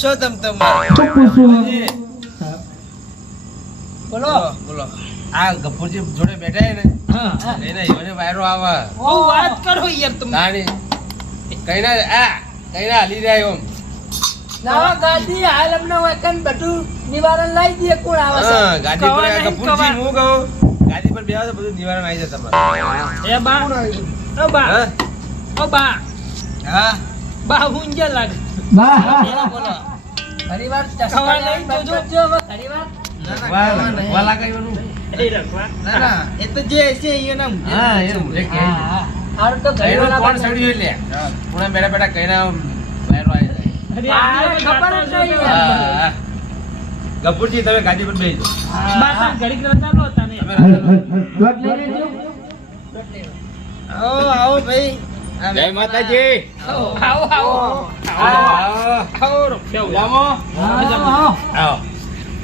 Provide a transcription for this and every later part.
પૂછો તમ બોલો બોલો આ ગફુરજી જોડે બેઠા ને એને ઈવને વાયરો આવે હું વાત કરો યાર તમે નાની કઈના હાલી રહ્યા એમ નવા ગાડી હાલ અમને વકન બધું નિવારણ લાવી દે કોણ આવે છે હા ગાડી પર ગફુરજી હું કહું ગાડી પર બેહો તો બધું નિવારણ આવી જાય તમારે એ બા ઓ બા હા બા હું જે લાગે બા બોલો ઘણીવાર ચસ્કા લઈ જોજો હવે ઘણીવાર વાલા કઈ બનું ના એ તો જે છે એ નામ હા એમ જે કે હાર તો કઈનો કોણ સડ્યો લે પૂરા બેડા બેડા કઈના વાયરો આવી જાય ખબર જ નહીં હા ગફુરજી તમે ગાડી પર બેહી જાઓ બા તાર ઘડી કરતા લો તને લોટ લઈ લેજો આવો ભાઈ જય માતાજી આવો લામો આવો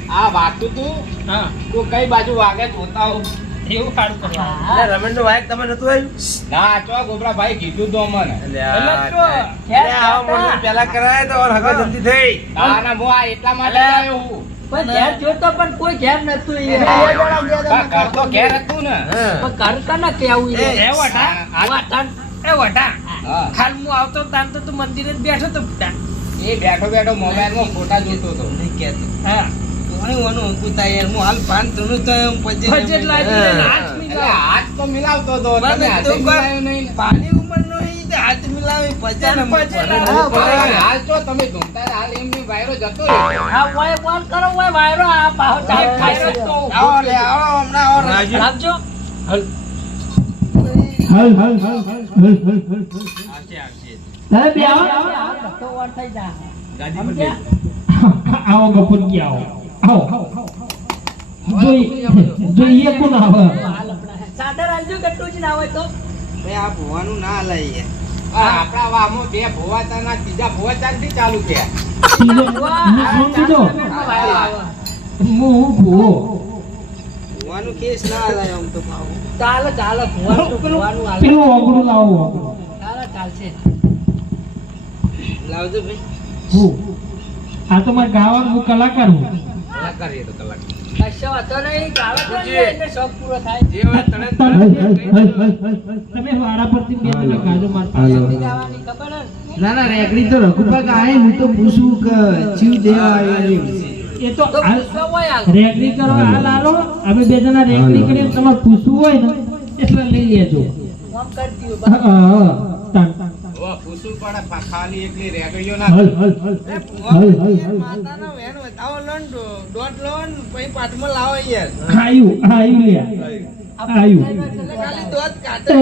આ વાતું તું હા તું કઈ બાજુ વાગે જોતા હો એવું સારું કરો રમણ નો વાયક તમે નતું આવ્યું ના ચો ગોબરા ભાઈ કીધું તો અમને આવો મોડું પેલા કરાય તો હગા જલ્દી થઈ ના હું આ એટલા માટે આવ્યો હું પણ ઘેર જોતો પણ કોઈ ઘેર નતું ઘર તો ઘેર હતું ને પણ ઘર કને કેવું એ વટા એ વટા હા હાલ હું આવતો તાન તો તું મંદિરે જ બેઠો તો બેટા એ બેઠો બેઠો મોબાઈલ માં ફોટા જોતો હતો નહીં કેતો હા બજેટ લાગી ને હાથ મિલાવ હાથ તો મિલાવતો હતો તમે હાથ મિલાવ્યો નહીં પાણી ઉમરનો ઈ તે હાથ મિલાવી પચાને હાલ તો તમે ધૂમતા હાલ એમની વાયરો જતો રહ્યો હા ઓય ફોન કરો ઓય વાયરો આ પાહો ચાલ ખાઈ તો આવો લે આવો હમણાં આવો રાખજો હલ આવશે તારે બે આવો તો વાર થઈ જા ગાડી પર બેસ આવો ગફુરજી આવો જોઈએ કોણ આવે ચાદર આલજો ગટ્ટુ જ ના હોય તો ભાઈ આ ભોવાનું ના લઈએ આપણા વામો બે ભોવાતા ના ત્રીજા ભોવા ચાલથી ચાલુ છે ભોવાનું કેસ ના લાય આમ તો ભાવ ચાલે ચાલે ભુવાનું આલે પેલું ઓગળું લાવો ચાલે ચાલશે લાવજો ભાઈ હું આ તો મારે ગાવાનું હું કલાકાર હું કલાકાર એ તો કલાકાર કશો વાતો નહીં ગાવે તો એટલે શોખ પૂરો થાય જે હોય તને તમે વાડા પરથી બે જણા ગાજો મારતા ગાવાની ખબર હે ના ના રેકડી તો રઘુપા કાહે હું તો પૂછું કે જીવ દેવા આવ્યો એ તો તો પૂછવા હોય હાલ રેકડી કરો હાલ આલો અમે બે જણા રેકડી કરીએ તમારે પૂછવું હોય ને એટલે લઈ લેજો ફોન કરી દીયો હા ઓ પૂછું પડે ખાલી એકલી રેગડીઓ ના માતાનો વેણ બતાવો લોન દોઢ લોન પછી પાટમાં લાવો યાર આયુ લે આયુ એટલે ખાલી દોધ કાઢે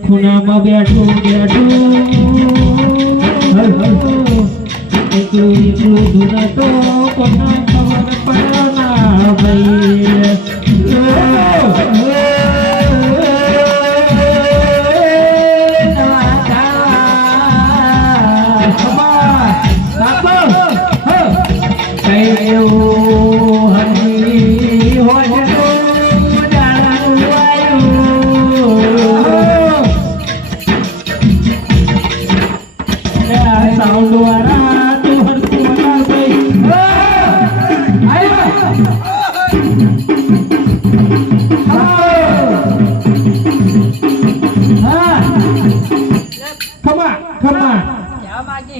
ખૂણામાં બેઠું એકલું ધૂનાતો કોના ખબર પડના ભાઈ સાઉન્ડ વાળા તું હરકું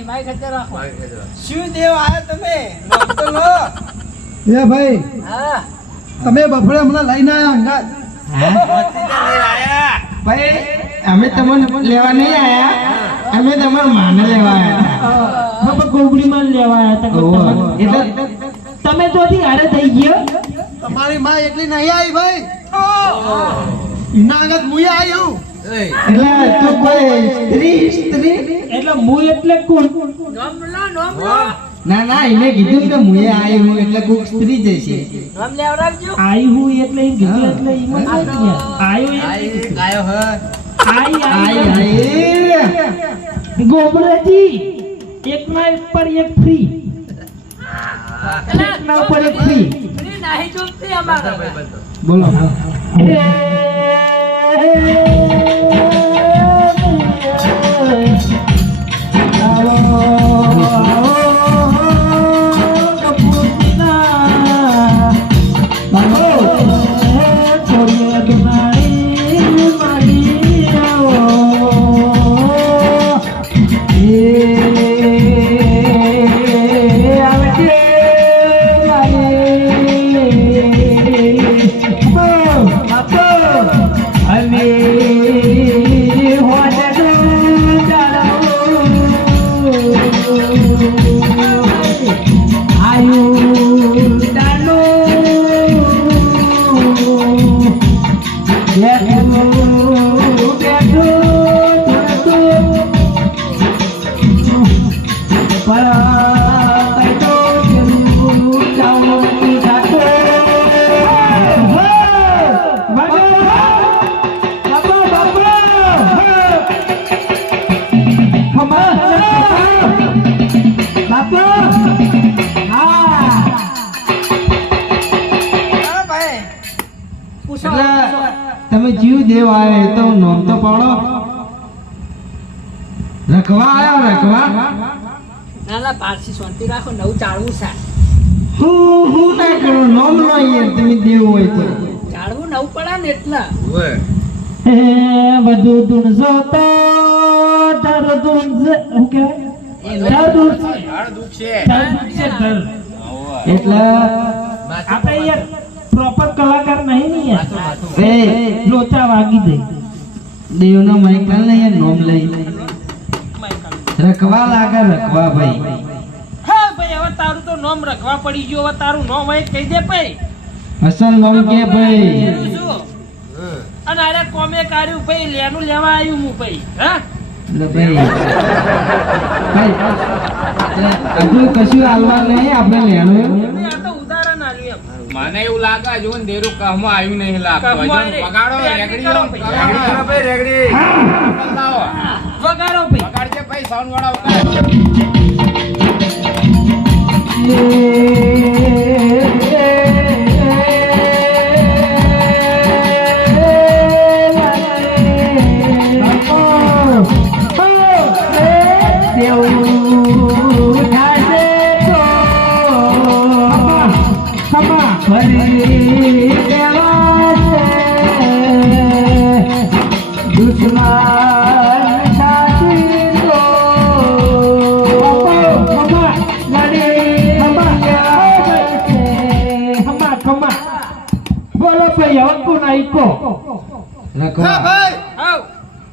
ભાઈ શું દેવ આયા તમે નામ તો લો એ ભાઈ હા તમે બફળે હમણાં લઈને આવ્યા અંગાત ભાઈ અમે તમને લેવા નહીં આયા અમે તમારા માને લેવા આયા ગોગડી માં લેવા આવ્યા હતા એટલે તમે તો હારે થઈ ગયો તમારી માં એકલી નહીં આવી ભાઈ એના આગળ મુએ આવ્યું એટલે તું કોઈ સ્ત્રી એટલે હું એટલે કોણ નોમ લો ના ના એને કીધું કે મુએ આવ્યું એટલે કોક સ્ત્રી જશે નોમ લેવડાવજો આઈ હું એટલે ઈ કીધું એટલે ઈ મને નથી આયો એટલે આયો હ આઈ આય આઈ આય ગોબરાજી એકના ઉપર એક ફ્રી એકના ઉપર એક ફ્રી ફ્રી નહીં જોતી અમારે બોલો તમે જીવ દેવ આવે તો નોમ તો પાડો રખવા આયો રખવા નાના પારસી શાંતિ રાખો નવું ચાળવું છે હું ના કરું નોમ નો યાર તમે દેવ હોય તો ચાળવું નવું પડે ને એટલે ઓય હે વધુ દુણસો તો તારો દુણસે હું કહેવાય તારો દુણસે હાડ દુખ છે તારો દુણસે ઘર એટલે આપણે યાર પ્રોપર કલાકાર નહીં ને યાર એ લોચા વાગી દે દેવનો માઈકલ ને યાર નોમ લઈ રખવા લાગે રખવા ભાઈ હા ભાઈ હવે તારું તો નામ રખવા પડી ગયો હવે તારું નામ હોય કહી દે ભાઈ અસલ નામ કે ભાઈ શું અને આરે કોમે કાઢ્યું ભાઈ લેનું લેવા આવ્યું હું ભાઈ હા એટલે ભાઈ હજુ કશું હાલવા નહીં આપણે લેવાનું આ તો ઉદાહરણ આલ્યું એમ મને એવું લાગે જો ને દેરું કહમાં આવ્યું નહીં લાગતું કહમાં હજુ નહીં. વગાડો રેગડી રેગડીઓ કરો ભાઈ. વગાડો ભાઈ રેગડી બદલાવો વગાડો ભાઈ વગાડજે ભાઈ સાઉન્ડ વાળા વગાડો બોલો ભાઈ હવે કોણ આઈકો હા રખવા ભાઈ આવ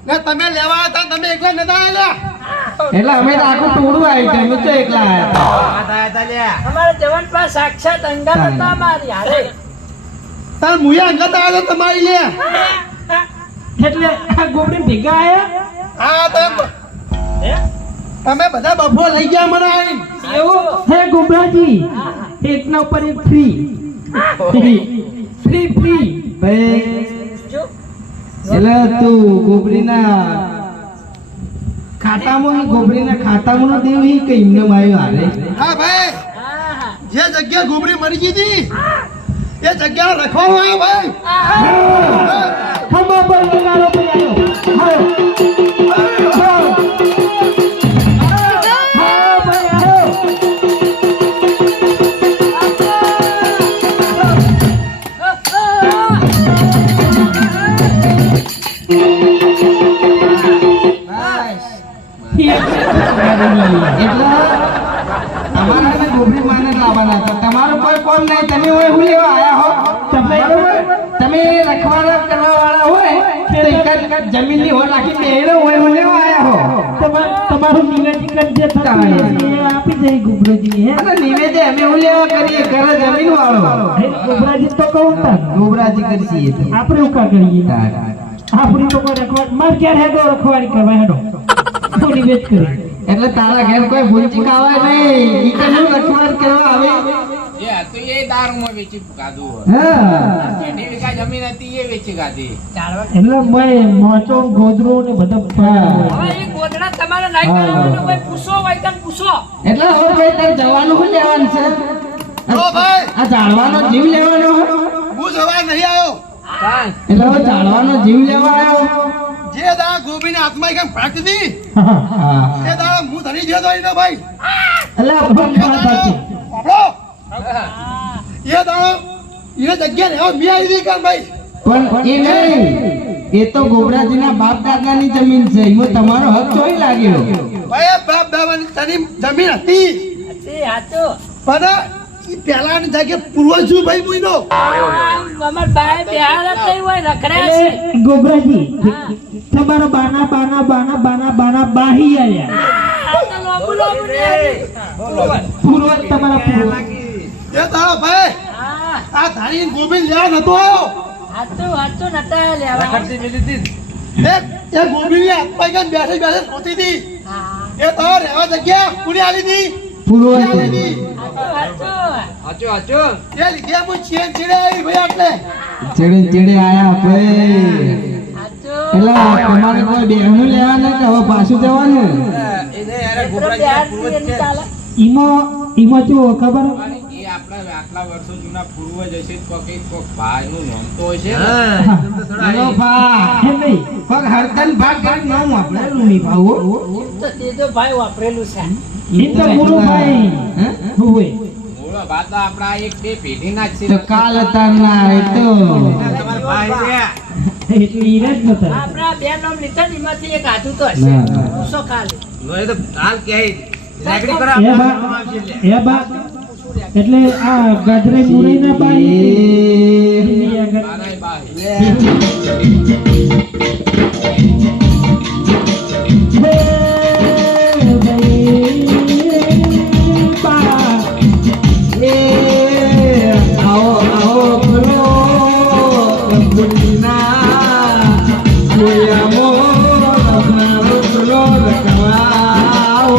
ને તમે લેવા હતા તમે એકલા નતા આલ્યા એટલે અમે તો આખું ટોળું આવ્યું તમે તો એકલા આવ્યા હતા અમારે જવાન પાસે સાક્ષાત અંગત હતા અમારી હારે તાર મુએ અંગત આવ્યા હતા તમારી લે એટલે આ ગોબડી ભેગા આયા હા તમે બધા બફો લઈ ગયા મને આઈ એવું હે ગોબરાજી એકના ઉપર એક ફ્રી ફ્રી ફ્રી ભાઈ જો એટલે તું ગોબરીના ખાતામાં ગોબરીના ખાતામાં દેવ ઈ કે એમને માયો હારે હા ભાઈ હા હા જે જગ્યા ગોબરી મરી ગઈ હતી એ જગ્યા રખવામાં આવ્યો ભાઈ ખબર પર લગાડો ભાઈ આયો હા ભાઈ આયો એટલે અમારા ગોબરી માને લાવવાના હતા તમારું કોઈ કોમ નહીં તમે હોય હું લેવા આયા હો તમે રખવાડા કરવા વાળા હોય તે તો એકાદ જમીનની હોર રાખી બેડો હોય મને આયા હો તમારું નિવેદન જે થતું હોય એ આપી દે ગોબરાજી હે અને નિવેદે અમે હું લેવા કરીએ ઘરે જમીન વાળો હે ગોબરાજી તો કહું તા ગોબરાજી કરશી એ તો આપણે ઉકા કરીએ આપણી તો કોઈ રખવાડ માર ક્યારે હેડો રખવાડી કરવા હેડો તો નિવેદ કરે એટલે તારા ઘેર કોઈ ભૂંચી ખાવાય નહીં ઈ કનું રખવાડ કરવા આવે એ હતું એ દારૂમાં વેચી કાઢું. હા અઢી વીઘા જમીન હતી એ વેચી કાઢી. એટલે મેં મોચો ગોદરો ને બધા હવે એ ગોદડા તમારે નહીં કરાવવાનું હોય, પૂછો હોય તો પૂછો. એટલે હવે ભાઈ તારે જવાનું શું લેવાનું છે ઓ ભાઈ આ જાળવાનો જીવ લેવાનો હું જવા નહીં આવ્યો. એટલે હવે જાળવાનો જીવ લેવા આવ્યો જે દા ગોબીને હાથમાં કેમ ફાંકી હતી હા એ દા હું ધરી ગયો તો એનો ભાઈ એટલે આપણો એ દા એને જગ્યા રહેવા મેં આવી હતી કાન ભાઈ. પણ એ નહીં એ તો ગોબરાજીના બાપ દાદાની જમીન છે એમાં તમારો હક ચોઈ લાગ્યો ભાઈ બાપ દાદાની તારી જમીન હતી તે હાચો. પણ ઈ પહેલાની જગ્યાએ પૂર્વજ છું ભાઈ મુઈનો. અમાર ભાઈ બિહાર જ નહીં હોય, રખડ્યા છે. એટલે ગોબરાજી તમારો બાના બાના બાના બાના બાના બાહી આયા આ તો લોબુ લોબુ ને આવી. પૂર્વજ તમારા પૂર્વજ એ તારો ભાઈ હા, આ ધારી ગોબીન લેવા નતો આવ્યો. હાચું હાચું નતા લેવા. રખડતી મિલી હતી ને. એ ગોબીની હાથમાં કેમ બેઠી બેઠી રોતી હતી હા, એ તો રહેવા જગ્યા પૂરી આલી હતી પૂર્વજ હાચું હાચું. હાચું હાચું. એ લીધે હું ચીડ ચીડે આવી ભાઈ એટલે ચડે ચડે આયા ભાઈ હાચું. એટલે તમારે કોઈ બેહનું લેવાના કે હવે પાછું જવાનું એને યાર મિત્રો ગોબરાજી બિહાર પૂર્વજ થી છે. ચાલે. ઈમાં શું ખબર અને એ આપણા આટલા વર્ષો જૂના પૂર્વજ હશે તો કોક ભાઈનું નામ તો હશે ને. એનો ભા હે નહીં પગ હરતન ભાગ કરી નામ આપણે લુણી ભાવો તો તે તો ભાઈ વાપરેલું છે. એ તો ગુરુ ભાઈ હોય મૂળ વાત તો આપણા એક બે પેઢીના જ છે. તો કાલ હતા ના એ તો તમારા ભાઈ રહ્યા. એટલે ઈરાજ નતા આપણા બે નામ લીધા ને એમાંથી એક હાથું તો હશે. ના. પૂછો ખાલી. નો એ તો હાલ ક્યાંય લાકડી કરો એ આપણે બા આપવામાં આવશે એટલે. એ બા એટલે આ ગાજરે મુરઈ ના બાઈ એની આગળ મારાય ભાઈ. આવો આવો બોલો રઘુના બોયામો રઘુના બોલો રઘવાઓ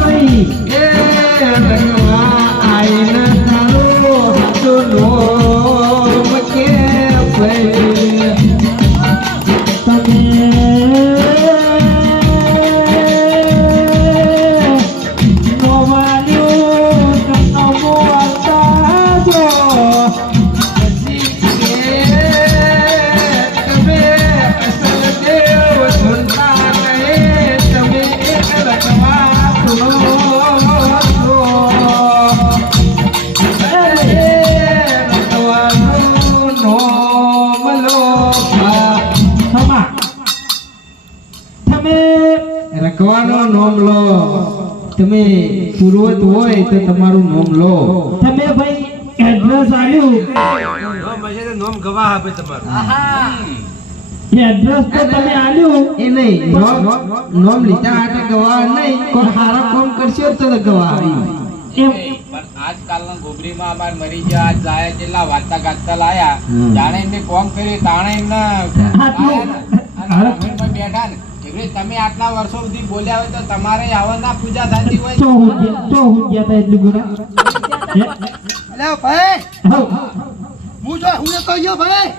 ભાઈ એ રઘવા આઈના તારો હસનો મકે ભાઈ રખવાનો નોમ લો તમે પૂર્વજ હોય તો તમારું નોમ લો તમે ભાઈ એડ્રેસ આલ્યું નામ હશે તો નામ ગવાહ આપે તમારું. આહા. એડ્રેસ તો તમે આલ્યું એ નહીં નોમ લીધા હાટે ગવા નહીં કોઈ હારા કામ કરશો તો ગવા એમ પણ આજકાલના ગોબરીમાં અમાર મરી ગયા આજ લાયા કેટલા વાર્તા ગાતા લાયા. હમ. જાણે એમને કોમ કર્યું તાણે એમને લાયા ને. અને રમેશભાઈ બેઠા ને એટલે તમે આટલા વર્ષો સુધી બોલ્યા હોય તો તમારે આવા ના પૂજા થતી હોય તો હું ગયા તા એટલું ગુના અલ્યા ભાઈ હો હું જો હું તો ગયો ભાઈ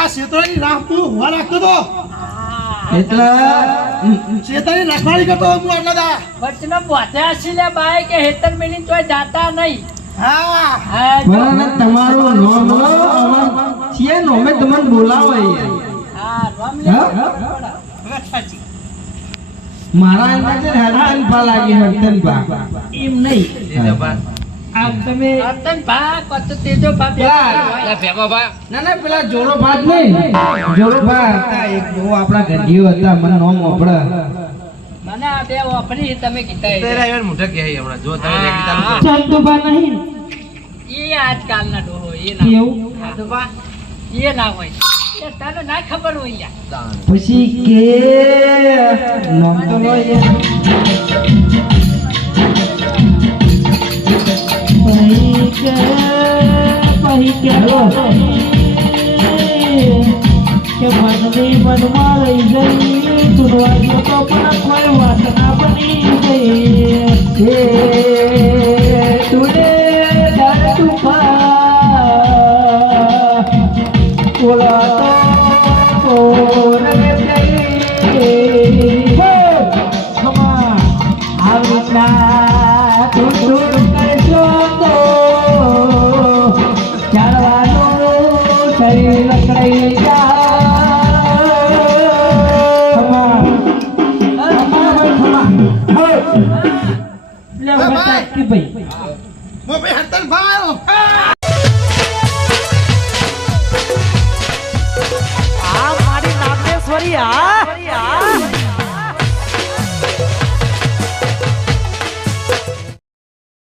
આ શેતરાની રાહ તું ઉભા રાખતો તો એટલે શેતરાની રખવાડી કરતો હું આટલા દા વચનો બોધ્યા છે લે બાઈ કે હેતર મિલી તોય જાતા નહીં. હા હા, જો. બરાબર તમારું નોમ લો અમાર છીએ નોમે તમને બોલાવો યાર હા, રામ લે. હા? મારા અંદાજે હરતન ભા લાગે હરતન ભા એમ નહીં આ તમે રતન ભા કતો તેજો ભા બે પેલા ભેગો ભાઈ ના ના પેલા જોરો ભાત નહીં જોરો ભા હતા એક બહુ આપણા ગઢીઓ હતા મને નોમ આપડા મને આ બે વાપરી તમે કીધા એ. તેરા યાર મોઢા કહે હમણાં જો તમે રેકડી ચાલુ કરો. ચંદુબા નહીં એ આજકાલના ડોહો એ ના. એવું હા, તો ભા. એ ના હોય એ તને ના ખબર હોય યાર પછી કે નામ તો લો યાર પહી કે ભગની મનમાં લઈ જઈ સુનવાજો તો પણ કોઈ વાત ના બની ગઈ હે તુને દર તુફા બોલા તો રમે જઈ હો ખમા આવના તું કરશો તો ચાલવાનું શરીર લકડાઈ મોભાઈ હતન ભાઈ